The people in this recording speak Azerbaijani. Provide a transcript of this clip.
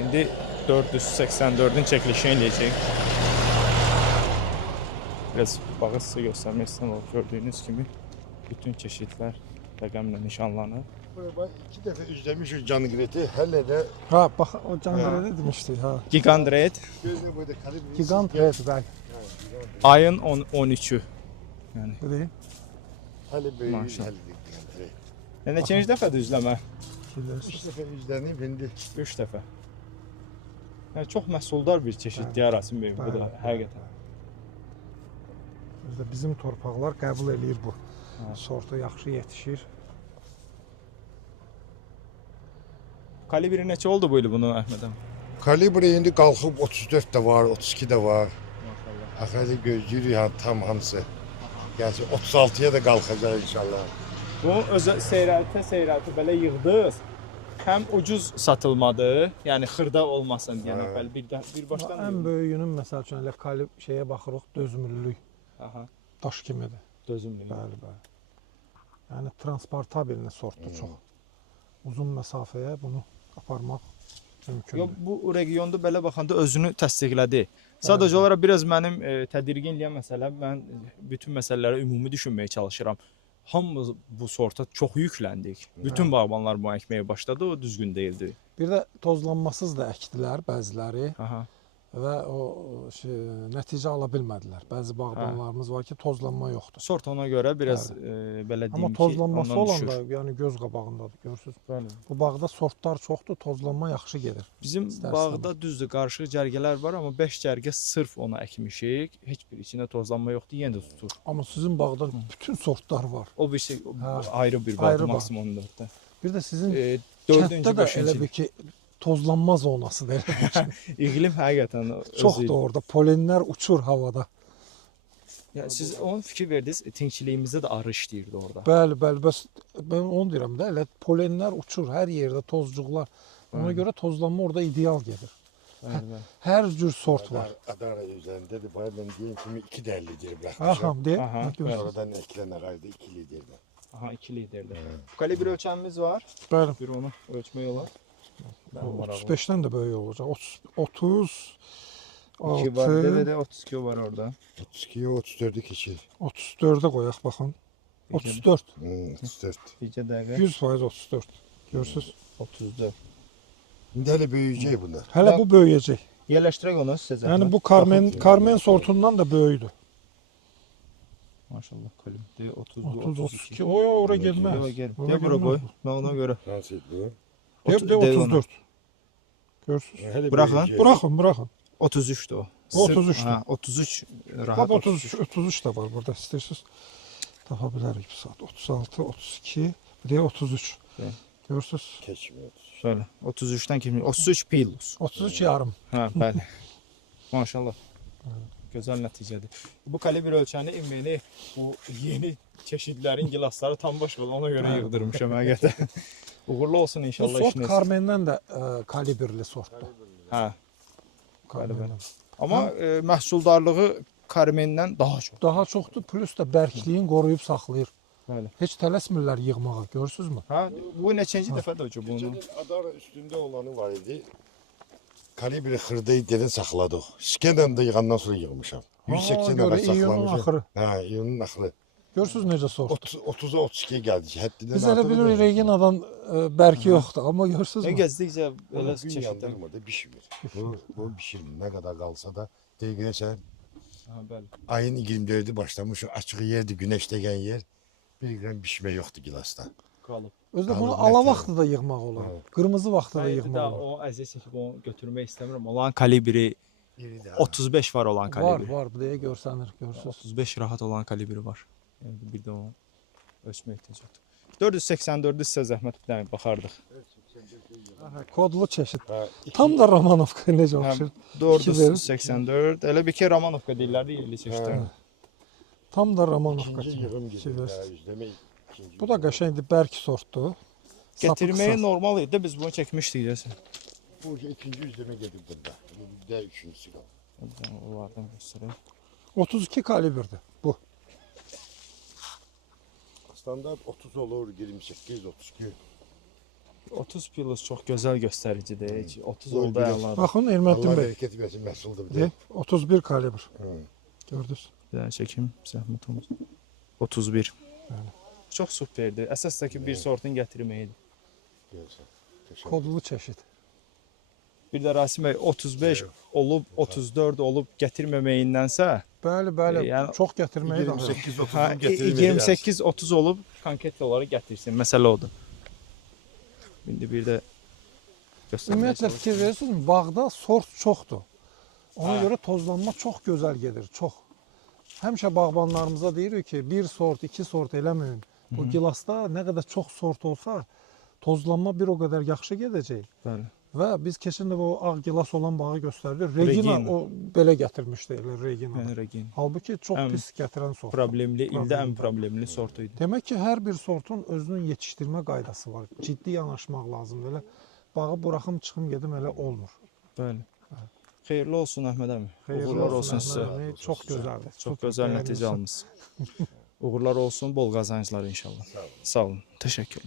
İndi 484'ün çəkilişini eləyəcək. Biraz bağı size göstermek istemiyorum. Gördüğünüz gibi bütün çeşitler rəqəmlə nişanlanır. Burada iki defa izlemişiz Cangret'i. Hele de Ha bak o Cangret'i demiştik ha. Gigant Red gözle böyle kalibri. Gigant Red bəli. ayın 13'ü. Yani Bu değil. Hele böyle Maşallah. hele de Gigant Red. yani neçinci dəfədir üzləmə? Üç defa izlenip indi. 3 dəfə. Yəni çox məhsuldar bir çeşiddir Rasim Bey bu da Bəli. həqiqətən. Bizdə bizim torpaqlar qəbul eləyir bu. Ha. Sortu yaxşı yetişir. Kalibri neçə oldu bu il bunu Əhmədəm? Kalibri indi kalkıp 34 de var, 32 de var. Maşallah. Akali gözlüyor ya tam hamısı. Gerçi 36'ya da kalkacak inşallah. Bu öz seyrəltə belə yığdınız. Həm ucuz satılmadı, yəni xırda olmasın, yəni Ha. bəli bir başdan Ən böyüyünün məsəl üçün elə kalib şeyə baxırıq, dözümlülük Aha, daş kimidir. dözümlü. Bəli, bəli. Yəni transportabilni sortdur çox. Uzun məsafəyə bunu aparmaq mümkündür. Yox, bu regionda belə baxanda özünü təsdiqlədi. Sadəcə olaraq biraz mənim tədirgin eləyən məsələ, mən bütün məsələləri ümumi düşünməyə çalışıram. Hamımız bu sorta çox yükləndik. Bütün bağbanlar bu əkməyə başladı, o düzgün deyildi. Bir də tozlanmasız da əkdilər bəziləri Aha. və o nəticə ala bilmədilər. Bəzi bağbanlarımız var ki, tozlanma yoxdur. Sort ona görə biraz belə deyim Amma ki, tozlanması ondan olan düşür. da yəni göz qabağındadır, görürsüz. Bəli. Bu bağda sortlar çoxdur, tozlanma yaxşı gedir. Bizim İstərsən. bağda düzdür, qarışıq cərgələr var, amma 5 cərgə sırf ona əkmişik. Heç bir içində tozlanma yoxdur, yenə də tutur. Amma sizin bağda bütün sortlar var. O bir şey Ha, ayrı bir ayrı bağ bağ. maksimum 4-də. Bir də sizin Dördüncü, kənddə də elə beşinci. bir ki, tozlanma zonası da elə. İqlim həqiqətən Çoxdur orada, polenlər uçur havada. Yəni siz onun fikir verdiniz, tinçiliyimizdə də arı işləyirdi orada. Bəli, bəli, bəs mən onu deyirəm də, elə polenlər uçur hər yerdə, tozcuqlar. Ona görə tozlanma orada ideal gedir. Bəli, bəli. Hər cür sort var. Adana üzerinde de bana ben diyeyim kimi 2 değerlidir bırakmışım. Aha, de. Aha, Aha, görürsünüz. Oradan eklenen kaydı 2 liderdi. Aha, 2 liderdir. Kalibr ölçəmimiz var. Bəli. Bir onu ölçmək olar. O 35-dən də böyük olacaq. 30 2 var, 6 DVD 32 var orada. 32'ye 34'ü keçir. 34-ə qoyaq baxın. 34. 34. Bircə dəqiqə 100% 34. Görürsüz? 34. Şimdi hele büyüyecek bunlar. Hələ bu böyüyəcək. Yerləşdirək onu sizə. Yəni bu Carmen sortundan da böyüdür. Maşallah kalibr 30 30 32. Oy ora getməz. Ora Deyə bura getməz. qoy. Mən ona görə. Nasıl bu? De 34. Görürsüz? Hele Bırak lan. büyüyecek. Buraxın, buraxın. 33'dür o. O 33'dür. Ha, 33 rahat. Bax 33 də var burada istəyirsiniz. Tapa bilərik bu saat. 36, 32, bir də 33. Evet. Görürsüz? Keçmiyor. Şöyle 33'ten kim? 33 pilus. 33 yarım. Ha, bəli. Maşallah. Gözəl nəticədir. Bu kalibr ölçəni ümumi bu yeni çeşidlərin gilasları tam başqa ona görə yığdırmışam həqiqətən. Uğurlu olsun Bu inşallah sort işiniz. Carmen'dən də kalibrli sortdur. Hə. Carmen'dən. Amma məhsuldarlığı Carmen'dən daha çox. Daha çoxdur, plus da bərkliyin qoruyub saxlayır. Bəli. Heç tələsmirlər yığmağa, görürsünüzmü? Ha, bu neçənci dəfədir ki bunu? Geçen Adana üstünde olanı var idi. Kalibri hırdayı dedin sakladık. Skenden de yığandan sonra yığmışam. 180 görə kadar iyunun saklamışam. axırı. Ha, iyunun axırı. Görürsüz necə sort? 30'a 32 geldi. Həddiden Biz elə bilirik Regina'dan bərki yoxdur, amma Nə görürsünüzmü? gəzdikcə belə Gün çeşidlər. yandırmadı, pişmir. Bu pişirmir. Ne kadar kalsa da değgine sen Ha, bəli. ayın 24'ü başlamış. O açık yerdi, güneş degen yer. Bir gram pişme yoktu gilasta. Qalıb. Özdə Qalıb, bunu nətər? ala vaxtı da yığmaq olar. Evet. Qırmızı vaxtı da Mən yığmaq də olar. o əziyyət çəkib onu götürmək istəmirəm. Olan kalibri Biri de 35 var olan Var, kalibri. var, bu deyə görsənir, görürsüz. 35 rahat olan kalibri var. Yəni bir də onu ölçmək ehtiyac yoxdur. 484-ü sizə zəhmət bir dənə baxardıq. Aha, kodlu çeşid. Ha, Tam da Romanovka necə Hə, oxşur. 484. Elə bir ki Romanovka deyirlərdi, yerli çeşidlər. Hə. Tam da Romanovka İkinci kimi. yığım İki gidiyor. verst. Ha, yüzleme ikinci. Bu da qəşəngdir, bərk sortdur. Gətirməyə normal idi, biz bunu çəkmişdik desən. Bu ikinci yüzleme gidip burada. Bu bir de üçüncüsü kaldı. Onlardan göstərək. 32 kalibrdir bu. Standart 30 olur, 28, 32. 30 plus çox gözəl göstəricidir. 30 Buyur, oldu biraz. əladır. Baxın Erməddin Allah bəy. bereket versin məhsuldur bir De, də. 31 kalibr. Hı. Gördünüz. Bir dənə çəkim zəhmət olmasa. 31. Bəli. Çox superdir. Əsasdakı bir sortun gətirməyidir. Görürsən. Təşəkkür. Kodlu çeşit. Bir də Rasim bəy 35 olub 34 olub gətirməməyindən Bəli, bəli. Yəni- Çox gətirməyi də. 28 hə, 30 gətirmir. 28 30 olub konkret olaraq gətirsin. Məsələ odur. İndi bir də göstərmək Ümumiyyətlə fikir verirsinizmi? Bağda sort çoxdur. Ona Hə. görə tozlanma çox gözəl gedir, çox. Həmişə bağbanlarımıza deyirik ki, bir sort, iki sort eləməyin. Bu gilasda nə qədər çox sort olsa, tozlanma bir o qədər yaxşı gedəcək. Bəli. Və biz keçən dəfə o ağ gilas olan bağı göstərdik. Regina Regina. o belə gətirmişdi elə Regina. Yəni rəqim. Halbuki çox Ən pis gətirən sort. Problemli, ildə ən Problemli. problemli sortu idi. Demək ki, hər bir sortun özünün yetişdirmə qaydası var. Ciddi yanaşmaq lazımdır. Elə bağı buraxım çıxım gedim elə olmur. Bəli. Xeyirli olsun Əhməd əmi. Xeyirli Uğurlar olsun Əhməd sizə. əmi, Çox gözəldir. Çox Super, gözəl bəyənirsən. nəticə almısınız. Uğurlar olsun, bol qazanclar inşallah. Sağ olun. Təşəkkür.